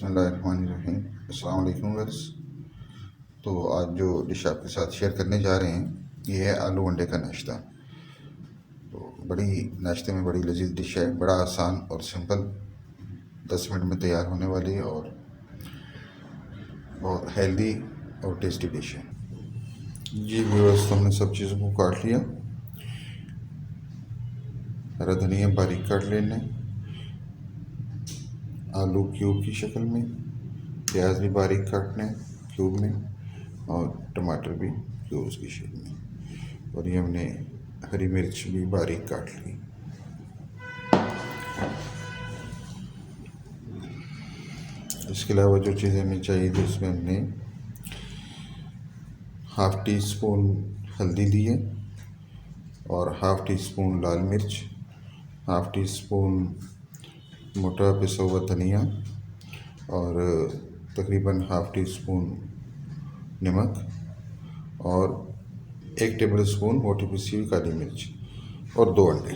बिस्मिल्लाहिर्रहमानिर्रहीम। अस्सलाम वालेकुम व्यूअर्स। तो आज जो डिश आपके साथ शेयर करने जा रहे हैं ये है आलू अंडे का नाश्ता। तो बड़ी नाश्ते में बड़ी लजीज डिश है, बड़ा आसान और सिंपल, 10 मिनट में तैयार होने वाली और बहुत हेल्दी और टेस्टी डिश है। जी व्यूअर्स, तो हमने सब चीज़ों को काट लिया। हरा धनिया बारीक काट लेना है आलू क्यूब की शक्ल में, प्याज भी बारीक काटना है क्यूब में, और टमाटर भी क्यूब्स की शेप में, और ये हमने हरी मिर्च भी बारीक काट ली। इसके अलावा जो चीज़ें हमें चाहिए थी उसमें हमने हाफ़ टी स्पून हल्दी ली है, और हाफ़ टी स्पून लाल मिर्च, हाफ़ टी स्पून मोटा पिसा हुआ धनिया, और तकरीबन हाफ़ टी स्पून नमक, और 1 टेबल स्पून मोटी पिसी हुई काली मिर्च, और 2 अंडे।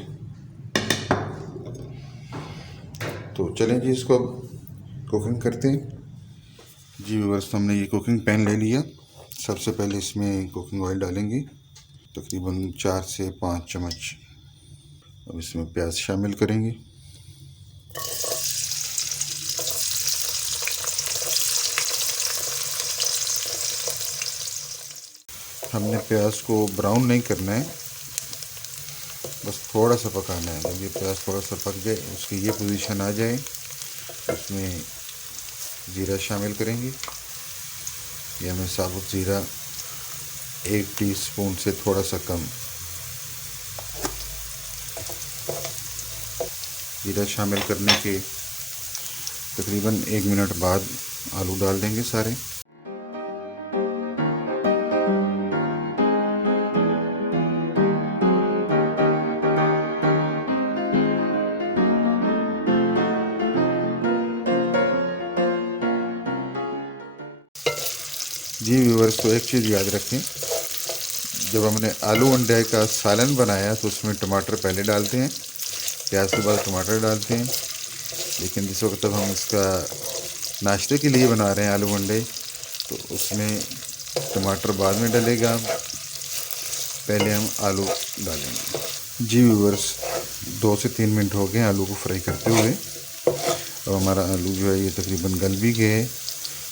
तो चलें जी, इसको अब कुकिंग करते हैं। जी व्यूअर्स, तो हमने ये कुकिंग पैन ले लिया। सबसे पहले इसमें कुकिंग ऑयल डालेंगे, तकरीबन 4 से 5 चम्मच। अब इसमें प्याज शामिल करेंगे। हमने प्याज को ब्राउन नहीं करना है, बस थोड़ा सा पकाना है। जब ये प्याज थोड़ा सा पक जाए, उसकी ये पोजीशन आ जाए, उसमें ज़ीरा शामिल करेंगे। ये हमें साबुत ज़ीरा 1 टीस्पून से थोड़ा सा कम ज़ीरा शामिल करने के तकरीबन 1 मिनट बाद आलू डाल देंगे सारे। जी व्यूअर्स, तो एक चीज़ याद रखें, जब हमने आलू अंडे का सालन बनाया तो उसमें टमाटर पहले डालते हैं, प्याज के बाद टमाटर डालते हैं। लेकिन जिस वक्त हम इसका नाश्ते के लिए बना रहे हैं आलू अंडे, तो उसमें टमाटर बाद में डलेगा, पहले हम आलू डालेंगे। जी व्यूअर्स, 2 से 3 मिनट हो गए आलू को फ्राई करते हुए। अब हमारा आलू जो है ये तकरीबन गल भी गए।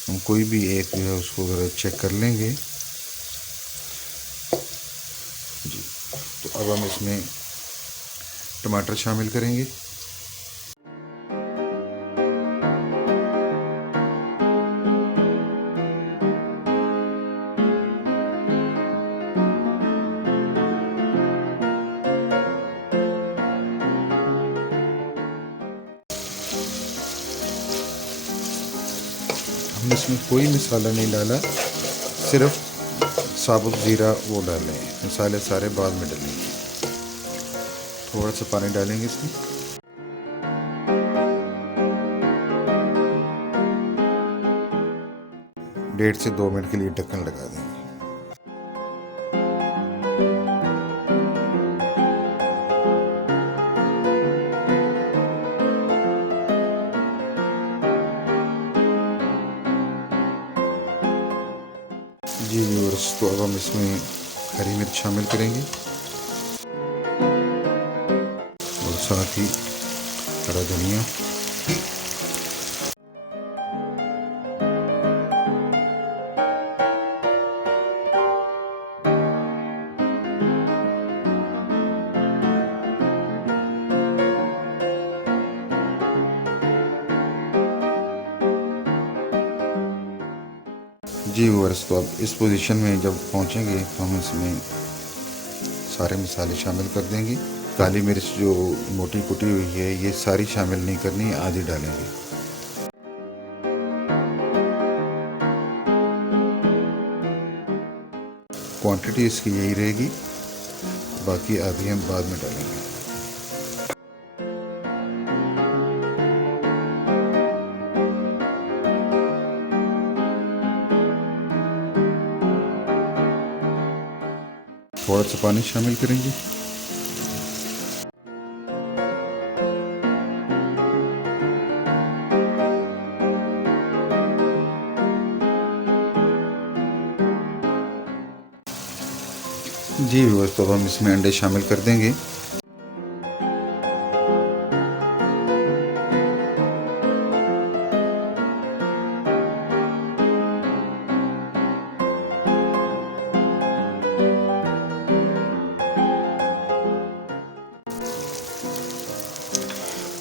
हम कोई भी एक जो है उसको ज़रा चेक कर लेंगे। जी, तो अब हम इसमें टमाटर शामिल करेंगे। हमने इसमें कोई मसाला नहीं डाला, सिर्फ साबुत ज़ीरा वो डाले हैं, मसाले सारे बाद में डालेंगे। थोड़ा सा पानी डालेंगे इसमें। 1.5 से 2 मिनट के लिए ढक्कन लगा देंगे। जी व्यूअर्स, तो अब हम इसमें हरी मिर्च शामिल करेंगे, और साथ ही हरा धनिया। जी व्यूअर्स, तो अब इस पोजीशन में जब पहुंचेंगे तो हम इसमें सारे मसाले शामिल कर देंगे। काली मिर्च जो मोटी कुटी हुई है ये सारी शामिल नहीं करनी, आधी डालेंगे। क्वांटिटी इसकी यही रहेगी, बाकी आधी हम बाद में डालेंगे। थोड़ा सा पानी शामिल करेंगे। जी व्यूअर्स, तो अब हम इसमें अंडे शामिल कर देंगे।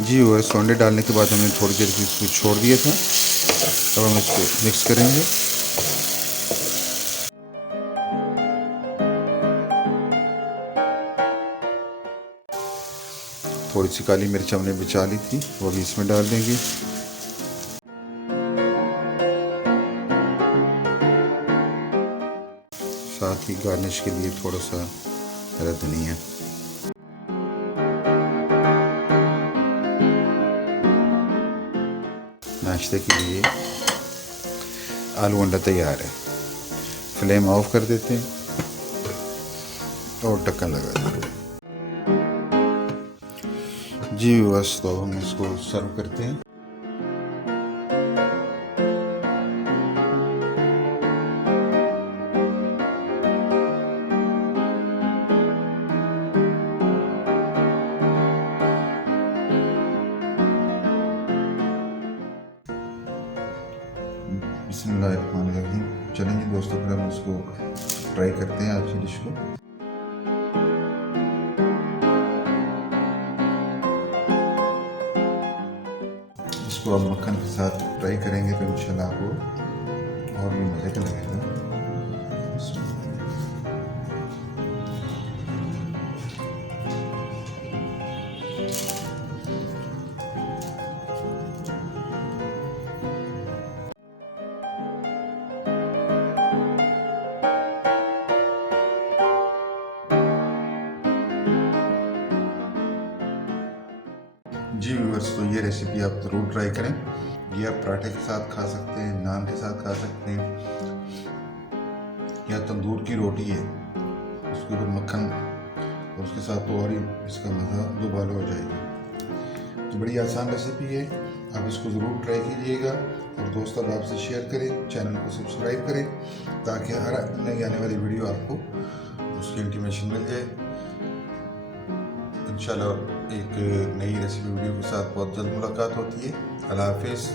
जी व्यूअर्स, अंडे डालने के बाद हमने थोड़ी देर के इसको छोड़ दिया था। अब हम इसको मिक्स करेंगे। थोड़ी सी काली मिर्च हमने बचा ली थी, वो भी इसमें डाल देंगे। साथ ही गार्निश के लिए थोड़ा सा हरा धनिया। नाश्ते के लिए आलू अंडा तैयार है। फ्लेम ऑफ कर देते हैं और ढक्कन लगा देते हैं। जी बस, तो हम इसको सर्व करते हैं। बिस्मिल्लाहिर्रहमानिर्रहीम। चलें जी दोस्तों, फिर हम इसको ट्राई करते हैं आज की डिश को। इसको आप मक्खन के साथ ट्राई करेंगे तो इंशाल्लाह आपको और भी मज़े का लगेगा। जी व्यूअर्स, तो ये रेसिपी आप ज़रूर ट्राई करें। ये आप पराठे के साथ खा सकते हैं, नान के साथ खा सकते हैं, या तंदूर की रोटी है उसके ऊपर मक्खन और उसके साथ तो और ही इसका मज़ा दोबारा हो जाएगा। तो बड़ी आसान रेसिपी है, आप इसको ज़रूर ट्राई कीजिएगा और दोस्त अब आपसे शेयर करें, चैनल को सब्सक्राइब करें ताकि हर नई आने वाली वीडियो आपको उसकी इंटीमेशन मिल जाए। इंशाल्लाह एक नई रेसिपी वीडियो के साथ बहुत जल्द मुलाकात होती है। अल्लाह हाफिज़।